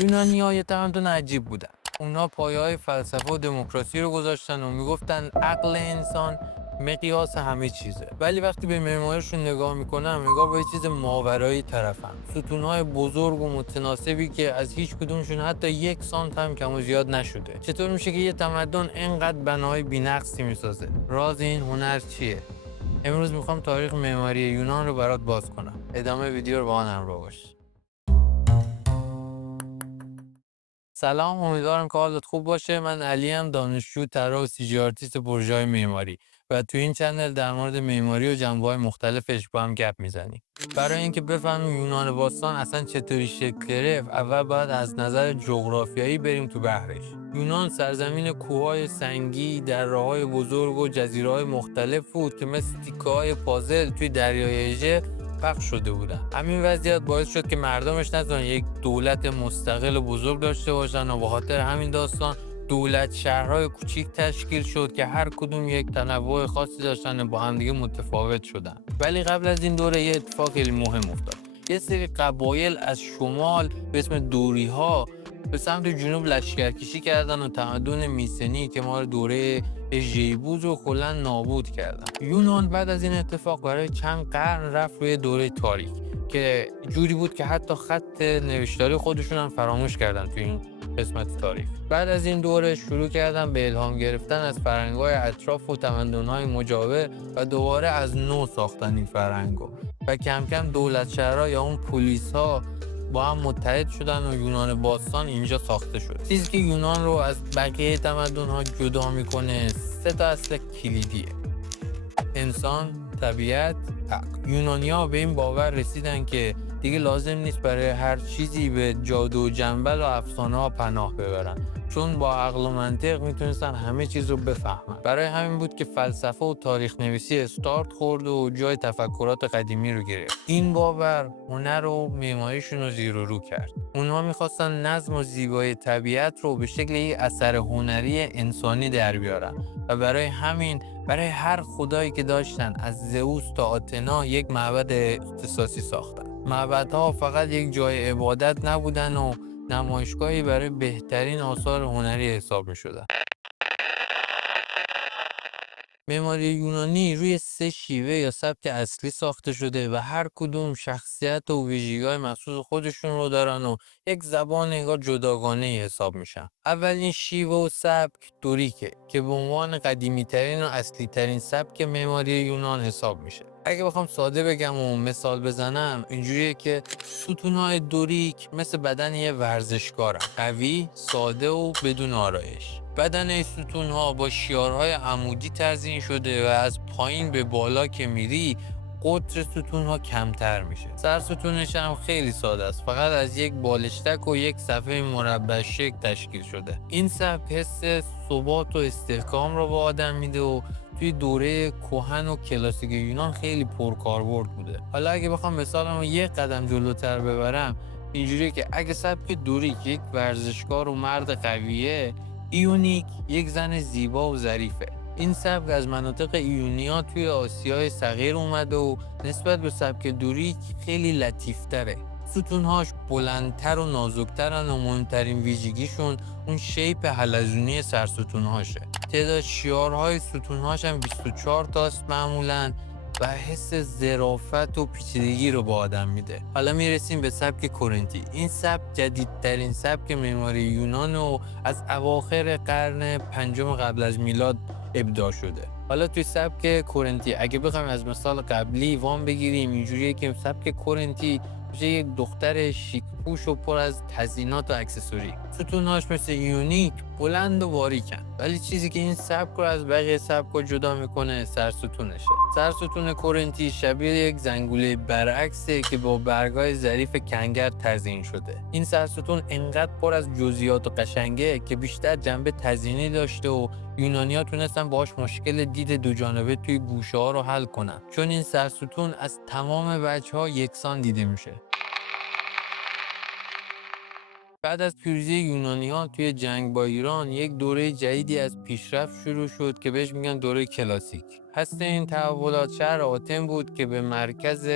یونانی‌ها یه تمدن عجیب بودن. اونا پایه‌های فلسفه و دموکراسی رو گذاشتن و میگفتن عقل انسان مقیاس همه چیزه. ولی وقتی به معماریشون نگاه میکنم انگار با یه چیز ماورایی طرفم. ستون‌های بزرگ و متناسبی که از هیچ کدومشون حتی 1 سانت هم کم و زیاد نشده. چطور میشه که یه تمدن اینقدر بناهای بی‌نقصی میسازه؟ راز این هنر چیه؟ امروز میخوام تاریخ معماری یونان رو برات باز کنم. ادامه ویدیو رو با من همراه باش. سلام، امیدوارم که حالت خوب باشه. من علیم، دانشجو، طراح و سی آرتیست پروژه‌های معماری و تو این چنل در مورد معماری و جنبه‌های مختلفش با هم گپ میزنیم. برای اینکه بفهمیم یونان باستان اصلا چطوری شکل گرفت، اول باید از نظر جغرافیایی بریم تو بحرش. یونان سرزمین کوههای سنگی، دره‌های بزرگ و جزیره‌های مختلف بود که مثل تیکه‌های پازل توی دریای اژه پخش شده بودن. همین وضعیت باعث شد که مردمش نتونن یک دولت مستقل و بزرگ داشته باشن و به خاطر همین داستان دولت شهرهای کوچیک تشکیل شد که هر کدوم یک تنوع خاصی داشتن و با هم دیگه متفاوت شدن. ولی قبل از این دوره یه اتفاق خیلی مهم افتاد. یه سری قبایل از شمال به اسم دوری‌ها به سمت جنوب لشکرکشی کردن و تمدن میسنی که ما دوره ژیبوز رو کلا نابود کردن. یونان بعد از این اتفاق برای چند قرن رفت روی دوره تاریک که جوری بود که حتی خط نوشتاری خودشون هم فراموش کردن تو این قسمت تاریخ. بعد از این دوره شروع کردن به الهام گرفتن از فرهنگ‌های اطراف و تمدن‌های مجاور و دوباره از نو ساختن این فرهنگو و کم کم دولت شهرها یا اون پلیس‌ها با هم متحد شدن و یونان باستان اینجا ساخته شد. چیزی که یونان رو از بقیه تمدن‌ها جدا میکنه 3 تا اصل کلیدیه: انسان، طبیعت، عقل. یونانی‌ها به این باور رسیدن که دیگه لازم نیست برای هر چیزی به جادو و جنبل و افسانه‌ها پناه ببرن، چون با عقل و منطق میتونستن همه چیز رو بفهمن. برای همین بود که فلسفه و تاریخ نویسی استارت خورد و جای تفکرات قدیمی رو گرفت. این باور هنر و معماریشون رو زیر و رو کرد. اونها میخواستن نظم و زیبایی طبیعت رو به شکل یک اثر هنری انسانی در بیارن و برای همین برای هر خدایی که داشتن از زئوس تا آتنا یک معبد اختصاصی ساختن. معبدها فقط یک جای عبادت نبودن و نمایشگاهی برای بهترین آثار هنری حساب می شدن. معماری یونانی روی 3 شیوه یا سبک اصلی ساخته شده و هر کدوم شخصیت و ویژگی‌های مخصوص خودشون رو دارن و یک زبان انگار جداگانه حساب میشن. اولین شیوه و سبک دوریکه که به عنوان قدیمی ترین و اصلی ترین سبک معماری یونان حساب میشه. اگه بخوام ساده بگم و مثال بزنم اینجوریه که ستون‌های دوریک مثل بدن یه ورزشکارن، قوی، ساده و بدون آرایش. بدن این ستون‌ها با شیارهای عمودی تزیین شده و از پایین به بالا که میری قطر ستون‌ها کمتر میشه. سر ستونش هم خیلی ساده است، فقط از یک بالشتک و یک صفحه مربع شکل تشکیل شده. این سبک حس ثبات و استحکام رو به آدم میده و توی دوره کهن و کلاسیک یونان خیلی پرکاربرد بوده. حالا اگه بخوام مثالمو یک قدم جلوتر ببرم اینجوریه که اگه سبک دوریک یک ورزشکار و مرد قویه، ایونیک یک زن زیبا و ظریفه. این سبک از مناطق ایونیا توی آسیای صغیر اومده و نسبت به سبک دوریک خیلی لطیفتره. ستونهاش بلندتر و نازکترن و مهمترین ویژگیشون اون شیپ حلزونی سرستونهاشه. تعداد شیارهای ستونهاش هم 24 تاست معمولاً و حس ظرافت و پیچیدگی رو به آدم میده. حالا میرسیم به سبک کورنتی. این سبک جدیدترین سبک معماری یونان و از اواخر قرن 5 قبل از میلاد ابداع شده. حالا توی سبک کورنتی اگه بخوایم از مثال قبلی وام بگیریم اینجوریه که سبک کورنتی میشه یک دختر شیک پوش و پر از تزیینات و اکسسوری. ستونهاش مثل یونیک بلند و باریکن، ولی چیزی که این سبک رو از بقیه سبک رو جدا میکنه سرستونشه. سرستون کورنتی شبیه یک زنگوله برعکسه که با برگای ظریف کنگر تزیین شده. این سرستون انقدر پر از جزئیات و قشنگه که بیشتر جنبه تزیینی داشته و یونانی‌ها تونستن باهاش مشکل دید دو جانبه توی گوشه‌ها رو حل کنن، چون این سرستون از تمام وجه‌ها یکسان دیده میشه. بعد از پیروزی یونانی‌ها توی جنگ با ایران یک دوره جدیدی از پیشرفت شروع شد که بهش میگن دوره کلاسیک. هست این تحولات شهر آتن بود که به مرکز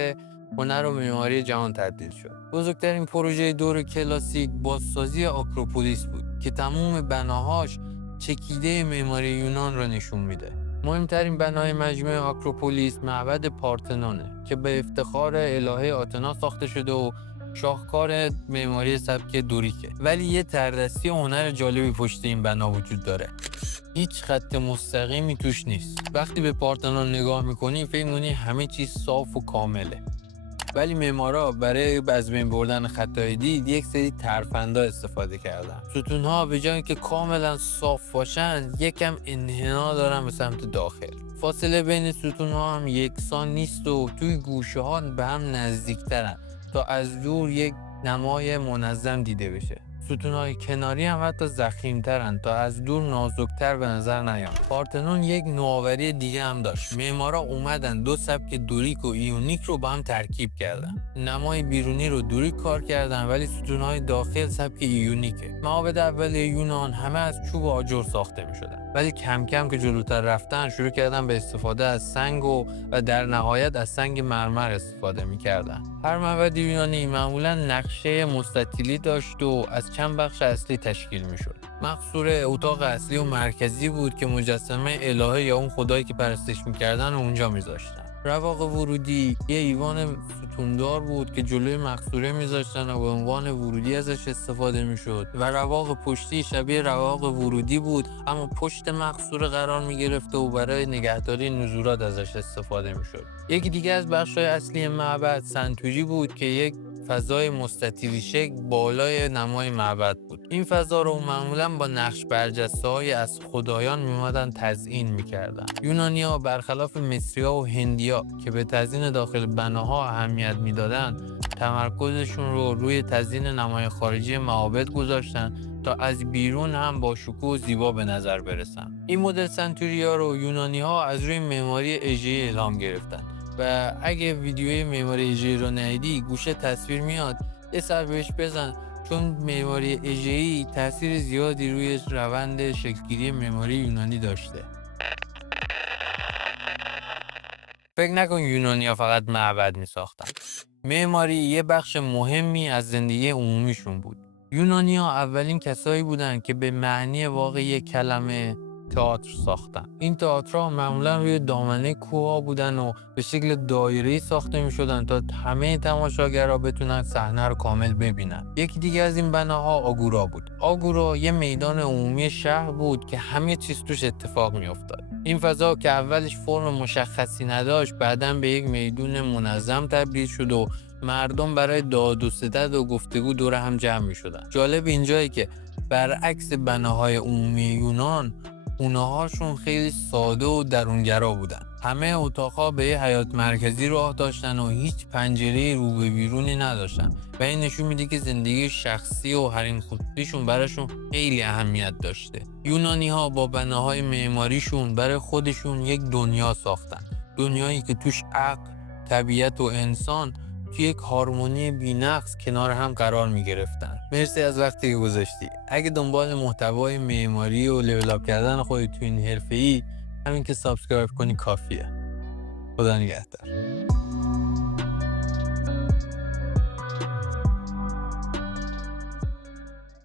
هنر و معماری جهان تبدیل شد. بزرگترین پروژه دور کلاسیک بازسازی آکروپولیس بود که تمام بناهاش چکیده معماری یونان را نشون میده. مهمترین بنای مجموعه آکروپولیس معبد پارتنونه که به افتخار الهه آتنا ساخته شده و شاهکار معماری سبک دوریکه. ولی یه تردستی هنر جالبی پشت این بنا وجود داره. هیچ خط مستقیمی توش نیست. وقتی به پارتنون نگاه میکنی فکر می‌کنی همه چیز صاف و کامله. ولی معمارا برای از بین بردن خطای دید یک سری ترفندا استفاده کردن. ستون‌ها به جای که کاملا صاف باشن یکم انحنا دارن به سمت داخل. فاصله بین ستون‌ها هم یکسان نیست و توی گوشه‌ها به هم نزدیکترن تا از دور یک نمای منظم دیده بشه. ستون‌های کناری هم حتی ضخیم‌ترن تا از دور نازک‌تر به نظر نیان. پارتنون یک نوآوری دیگه هم داشت. معمارا اومدن دو سبک دوریک و ایونیک رو با هم ترکیب کردن. نمای بیرونی رو دوریک کار کردن ولی ستون‌های داخل سبک ایونیکه. معابد اول یونان همه از چوب و آجر ساخته می‌شدن. ولی کم کم که جلوتر رفتن شروع کردن به استفاده از سنگ و در نهایت از سنگ مرمر استفاده می‌کردن. هر معبد یونانی معمولاً نقشه مستطیلی داشت و از چند بخش اصلی تشکیل می‌شد. مقصوره اتاق اصلی و مرکزی بود که مجسمه الهه یا اون خدایی که پرستش می‌کردن رو اونجا می‌ذاشتن. رواق ورودی یه ایوان ستوندار بود که جلوی مقصوره می‌ذاشتن و به عنوان ورودی ازش استفاده می‌شد و رواق پشتی شبیه رواق ورودی بود اما پشت مقصوره قرار می‌گرفت و برای نگهداری نزولات ازش استفاده می‌شد. یکی دیگه از بخش‌های اصلی معبد سنتوری بود که یک فضای مستطیلی شکل بالای نمای معبد بود. این فضا رو معمولاً با نقش برجسته‌های از خدایان می‌اومدن تزیین می‌کردن. یونانی‌ها برخلاف مصری‌ها و هندی‌ها که به تزیین داخل بناها اهمیت می‌دادن، تمرکزشون رو روی تزیین نمای خارجی معابد گذاشتن تا از بیرون هم با شکوه و زیبا به نظر برسن. این مدل سنتوریا رو یونانی‌ها از روی معماری اژه‌ای الهام گرفتن. و اگه ویدیوی معماری اژه‌ای رو ندیدی گوشه تصویر میاد یه سر بهش بزن چون معماری اژه‌ای تاثیر زیادی روی روند شکل‌گیری معماری یونانی داشته. فکر نکن یونانی‌ها فقط معبد می‌ساختن. معماری یه بخش مهمی از زندگی عمومیشون بود. یونانی‌ها اولین کسایی بودن که به معنی واقعی کلمه تئاتر ساختن. این تئاترها معمولا روی دامنه کوه‌ها بودن و به شکل دایره‌ای ساخته می‌شدن تا همه تماشاگرها بتونن صحنه رو کامل ببینن. یکی دیگه از این بناها آگورا بود. آگورا یه میدان عمومی شهر بود که همه چیز توش اتفاق می‌افتاد. این فضا که اولش فرم مشخصی نداشت بعداً به یک میدون منظم تبدیل شد و مردم برای داد و ستد و گفتگو دور هم جمع می شدن. جالب اینجایی که برعکس بناهای عمومی یونان خونه‌هاشون خیلی ساده و درونگرا بودن. همه اتاقها به یه حیاط مرکزی راه داشتن و هیچ پنجره‌ای رو به بیرونی نداشتن و این نشون میده که زندگی شخصی و حریم خصوصیشون براشون خیلی اهمیت داشته. یونانی‌ها با بناهای معماریشون برای خودشون یک دنیا ساختن. دنیایی که توش عقل، طبیعت و انسان توی یک هارمونی بی‌نقص کنار هم قرار می‌گرفتن. مرسی از وقتی که گذاشتی. اگه دنبال محتوای معماری و لول اپ کردن خودت تو این حرفه‌ای همین که سابسکرایب کنی کافیه. خدا نگهدار.